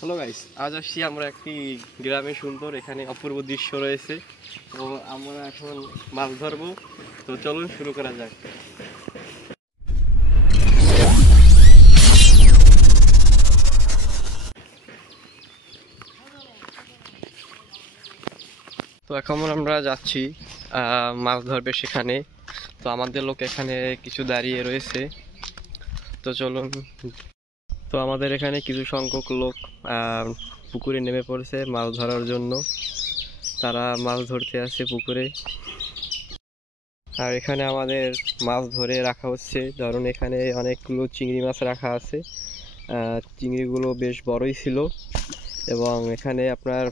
Hello guys, আজ আসছি আমরা একটি গ্রামে, সুন্দর এখানে অপূর্ব দৃশ্য রয়েছে। তো আমরা এখন মাছ ধরবো। তো চলুন শুরু করা যাক। তো এখন আমরা যাচ্ছি মাছ ধরবে সেখানে। তো আমাদের লোক এখানে কিছু দাঁড়িয়ে রয়েছে। তো চলুন। তো আমাদের এখানে কিছু সংখ্যক লোক পুকুরে নেমে পড়েছে মাছ ধরার জন্য। তারা মাছ ধরতে আসে পুকুরে। আর এখানে আমাদের মাছ ধরে রাখা হচ্ছে। ধরুন এখানে অনেকগুলো চিংড়ি মাছ রাখা আছে। চিংড়িগুলো বেশ বড়ই ছিল। এবং এখানে আপনার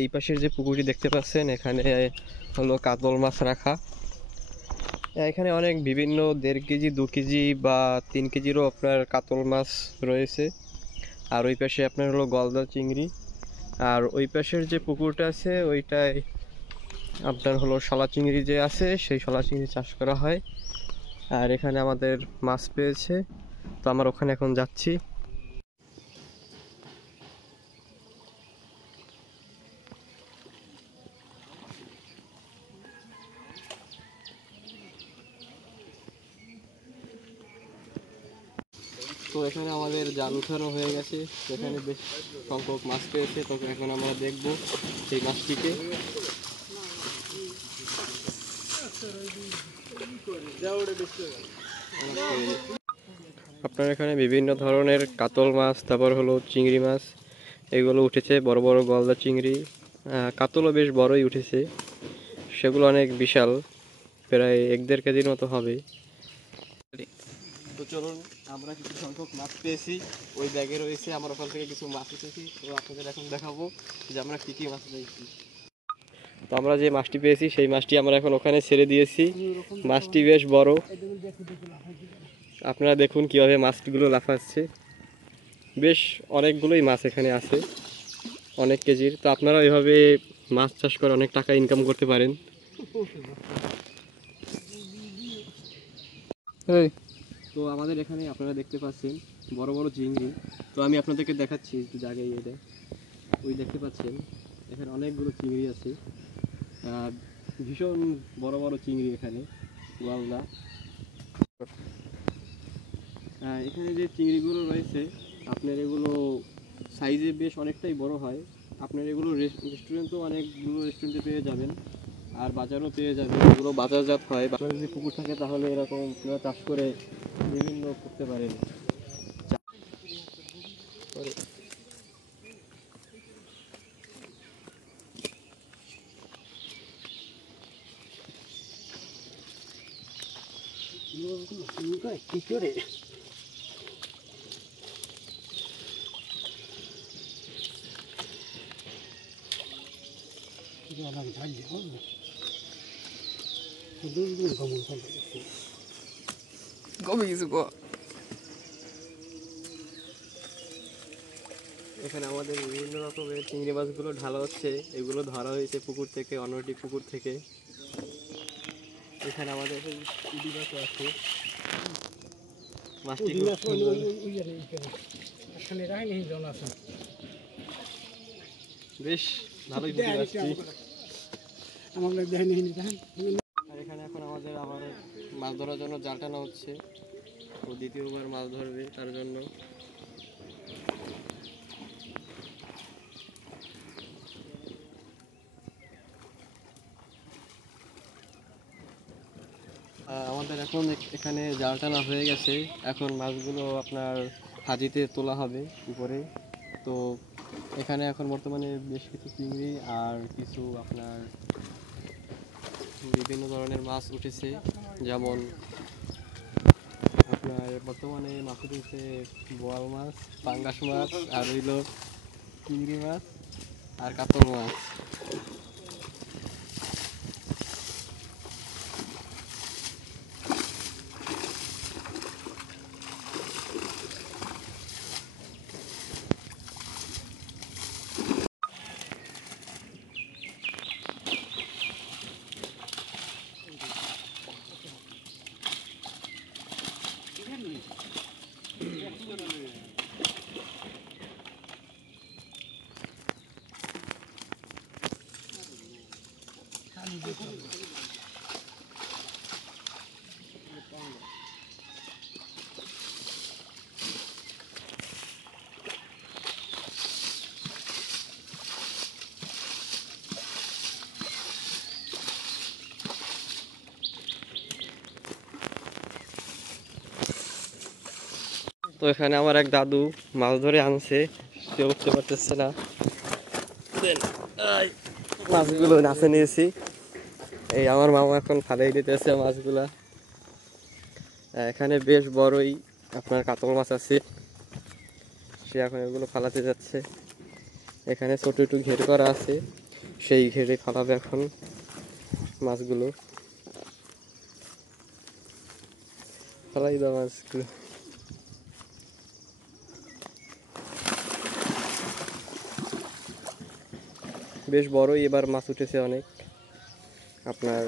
এই পাশের যে পুকুরটি দেখতে পাচ্ছেন, এখানে হলো কাতল মাছ রাখা। এখানে অনেক বিভিন্ন 1.5 কেজি 2 কেজি বা 3 কেজিরও আপনার কাতল মাছ রয়েছে। আর ওই পাশে আপনার হলো গলদা চিংড়ি। আর ওই পাশের যে পুকুরটা আছে ওইটায় আপনার হলো শলা চিংড়ি যে আছে, সেই শলা চিংড়ি চাষ করা হয়। আর এখানে আমাদের মাছ পেয়েছে, তো আমরা ওখানে এখন যাচ্ছি। তো এখানে আমাদের জাল উঠানো হয়ে গেছে। এখানে বেশ সংখ্যক মাছ পেয়েছে। তো এখন আমরা দেখব সেই মাছটিকে। আপনার এখানে বিভিন্ন ধরনের কাতল মাছ, তারপর হলো চিংড়ি মাছ, এগুলো উঠেছে। বড় বড় গলদা চিংড়ি, কাতলও বেশ বড়ই উঠেছে। সেগুলো অনেক বিশাল, প্রায় 1-1.5 কেজির মতো হবে। তো চলুন, আমরা কিছু সংখ্যক মাছ পেয়েছি, ওই ব্যাগে রয়েছে। আমরা ওখান থেকে কিছু মাছ উঠেছি। তো আপনাদের এখন দেখাবো যে আমরা কী কী মাছ পেয়েছি। তো আমরা যে মাছটি পেয়েছি সেই মাছটি আমরা এখন ওখানে ছেড়ে দিয়েছি। মাছটি বেশ বড়। আপনারা দেখুন কিভাবে মাছগুলো লাফাচ্ছে। বেশ অনেকগুলোই মাছ এখানে আছে, অনেক কেজির। তো আপনারা এইভাবে মাছ চাষ করে অনেক টাকা ইনকাম করতে পারেন। তো আমাদের এখানে আপনারা দেখতে পাচ্ছেন বড় বড় চিংড়ি। তো আমি আপনাদেরকে দেখাচ্ছি একটু জায়গায়। এটা ওই দেখতে পাচ্ছেন এখানে অনেকগুলো চিংড়ি আছে। ভীষণ বড় বড় চিংড়ি এখানে, গলদা। এখানে যে চিংড়িগুলো রয়েছে আপনার, এগুলো সাইজে বেশ অনেকটাই বড় হয়। আপনার এগুলো রেস্টুরেন্টও, অনেকগুলো রেস্টুরেন্টে পেয়ে যাবেন। আর বাজারও পেয়ে যাবেন। এগুলো বাজারজাত হয়। বাজারে যদি পুকুর থাকে তাহলে এরকম চাষ করে বিভিন্ন করতে পারেন। কি করে এখানে আমাদের বিভিন্ন রকমের চিংড়ি মাছগুলো ঢালা হচ্ছে। এগুলো ধরা হয়েছে পুকুর থেকে, অন্যটি পুকুর থেকে। এখানে আমাদের ইদি মাছও আছে। মাছটি খুব সুন্দর। বেশ ভালোই পুঁটি মাছটি। আর এখানে এখন আমাদের আবার মাছ ধরার জন্য জাল টানা হচ্ছে। ও দ্বিতীয়বার মাছ ধরবে তার জন্য। আমাদের এখন এখানে জাল টানা হয়ে গেছে। এখন মাছগুলো আপনার হাজিতে তোলা হবে উপরে। তো এখানে এখন বর্তমানে বেশ কিছু চিংড়ি আর কিছু আপনার বিভিন্ন ধরনের মাছ উঠেছে। যেমন আপনার বর্তমানে মাছ উঠেছে বোয়াল মাছ, পাঙ্গাস মাছ, আর হইল চিংড়ি মাছ আর কাতল মাছ। তো এখানে আমার এক দাদু মাছ ধরে আনছে, সে উঠতে পারতেছে না। মাছগুলো নাচে নিয়েছি, এই আমার মামা এখন ফালাই দিতেছে মাছগুলা। এখানে বেশ বড়ই আপনার কাতল মাছ আছে, সে এখন এগুলো ফালাতে যাচ্ছে। এখানে ছোট একটু ঘের করা আছে, সেই ঘেরে ফালাবে এখন মাছগুলো। ফালাই দাও মাছগুলো। বেশ বড়ই এবার মাছ উঠেছে অনেক, আপনার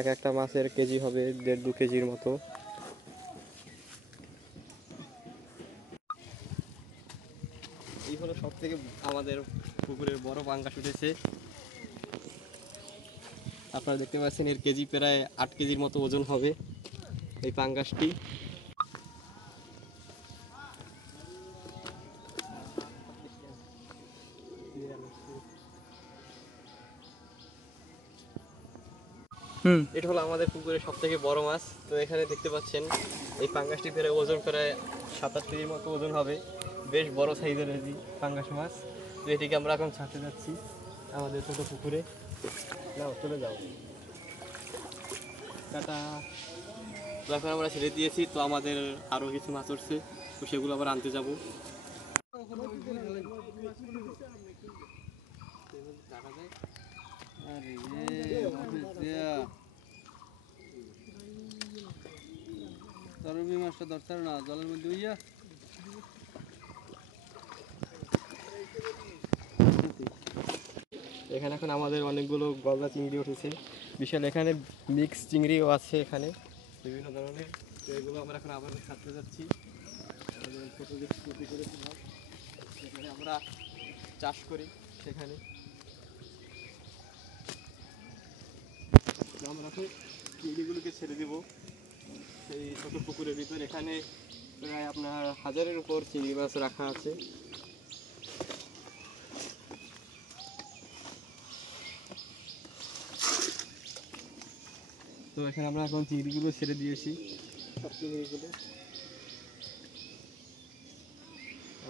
এক একটা মাছের কেজি হবে 1.5-2 কেজির মতো। এই হলো সব থেকে আমাদের পুকুরের বড় পাঙ্গাস উঠেছে। আপনারা দেখতে পাচ্ছেন এর কেজি প্রায় 8 কেজির মতো ওজন হবে এই পাঙ্গাসটি। এটা হলো আমাদের পুকুরের সব থেকে বড় মাছ। তো এখানে দেখতে পাচ্ছেন এই পাঙ্গাসটি প্রায় ওজন প্রায় 7-8 কেজির মতো ওজন হবে, বেশ বড় সাইজের এই পাঙ্গাস মাছ। তো এটিকে আমরা এখন ছাড়তে যাচ্ছি আমাদের ছোট পুকুরে। যাও চলে যাও, টাটা। তো এখন আমরা ছেড়ে দিয়েছি, তো আমাদের আরও কিছু মাছ উঠছে, তো সেগুলো আবার আনতে যাবো। চরবি মাছটা ধরতে না জলের মধ্যে উইয়া এখানে এখন আমাদের অনেকগুলো গলদা চিংড়ি উঠেছে বিশাল, এখানে মিক্স চিংড়িও আছে এখানে বিভিন্ন ধরনের। তো এগুলো আমরা এখন আবার ছাড়তে যাচ্ছি ছোটো যে পুকুরটি করেছিলাম সেখানে আমরা চাষ করি, সেখানে তো আমরা এখন চিংড়িগুলোকে ছেড়ে দেবো সেই ছোটো পুকুরের ভিতর। এখানে প্রায় আপনার 1000-এর উপর চিংড়ি মাছ রাখা আছে। তো এখানে আমরা এখন চিংড়িগুলো ছেড়ে দিয়েছি, সব চিংড়িগুলো।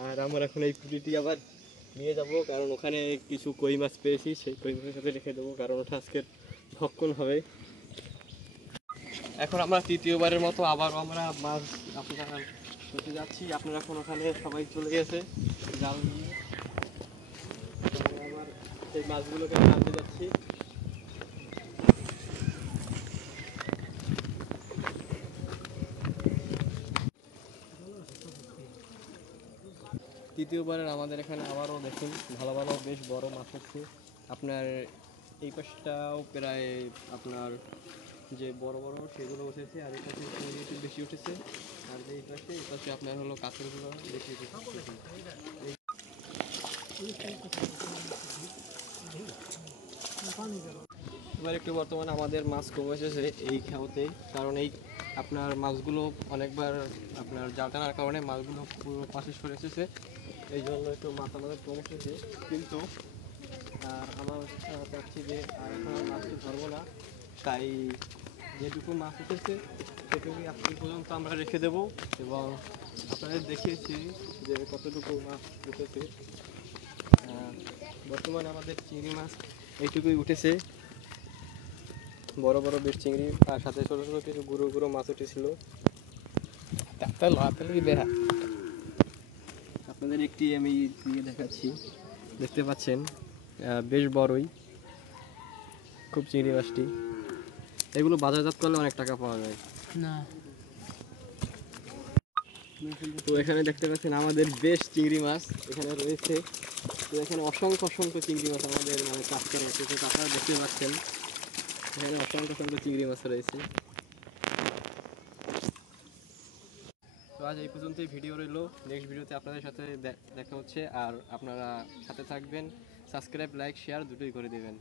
আর আমরা এখন এই পুঁটিটি আবার নিয়ে যাব, কারণ ওখানে কিছু কই মাছ পেয়েছি, সেই কই মাছের সাথে রেখে দেবো, কারণ ওটা আজকের ভক্ষণ হবে। এখন আমরা তৃতীয়বারের মতো আবারও আমরা মাছ আপনারা ধরতে যাচ্ছি। আপনারা এখন ওখানে সবাই চলে গেছে জাল নিয়ে, আমরা আবার সেই মাছগুলোকে আনতে যাচ্ছি। তৃতীয়বারের আমাদের এখানে আবারও দেখুন ভালো ভালো বেশ বড় মাছ হচ্ছে। আপনার এই পাশটাও প্রায় আপনার যে বড় বড় সেগুলো উঠেছে, আর এই পাশে একটু বেশি উঠেছে, আর যে এই পাশে আপনার হলো কাঁচেরগুলো বেশি উঠেছে। এবার একটু বর্তমানে আমাদের মাছ কমে এসেছে এই খাওয়াতে, কারণ এই আপনার মাছগুলো অনেকবার আপনার জাল টানার কারণে মাছগুলো পুরো পাশে সরে এসেছে, এই জন্য একটু মাছ আমাদের কমে এসেছে। কিন্তু আমার চাচ্ছি যে আর এখন আর মাছটি ধরবো না, তাই যেটুকু মাছ উঠেছে সেটুকুই আজকে পর্যন্ত আমরা রেখে দেবো, এবং আপনাদের দেখিয়েছি যে কতটুকু মাছ উঠেছে। বর্তমানে আমাদের চিংড়ি মাছ এইটুকুই উঠেছে, বড় বড় বেশ চিংড়ি, আর সাথে ছোটো ছোটো কিছু গুঁড়ো গুঁড়ো মাছ উঠেছিল। আপনাদের একটি আমি দিয়ে দেখাচ্ছি, দেখতে পাচ্ছেন বেশ বড়ই খুব চিংড়ি মাছটি। এগুলো বাজারজাত করলে অনেক টাকা পাওয়া যায় না। তো এখানে দেখতে পাচ্ছেন আমাদের বেশ চিংড়ি মাছ এখানে রয়েছে। তো এখানে অসংখ্য অসংখ্য চিংড়ি মাছ আমাদের মানে চাষ করা হচ্ছে, তো আপনারা দেখতে পাচ্ছেন এখানে অসংখ্য অসংখ্য চিংড়ি মাছ রয়েছে। তো আজ এই পর্যন্তই ভিডিও রইলো, নেক্সট ভিডিওতে আপনাদের সাথে দেখা হচ্ছে। আর আপনারা সাথে থাকবেন, সাবস্ক্রাইব লাইক শেয়ার দুটোই করে দেবেন।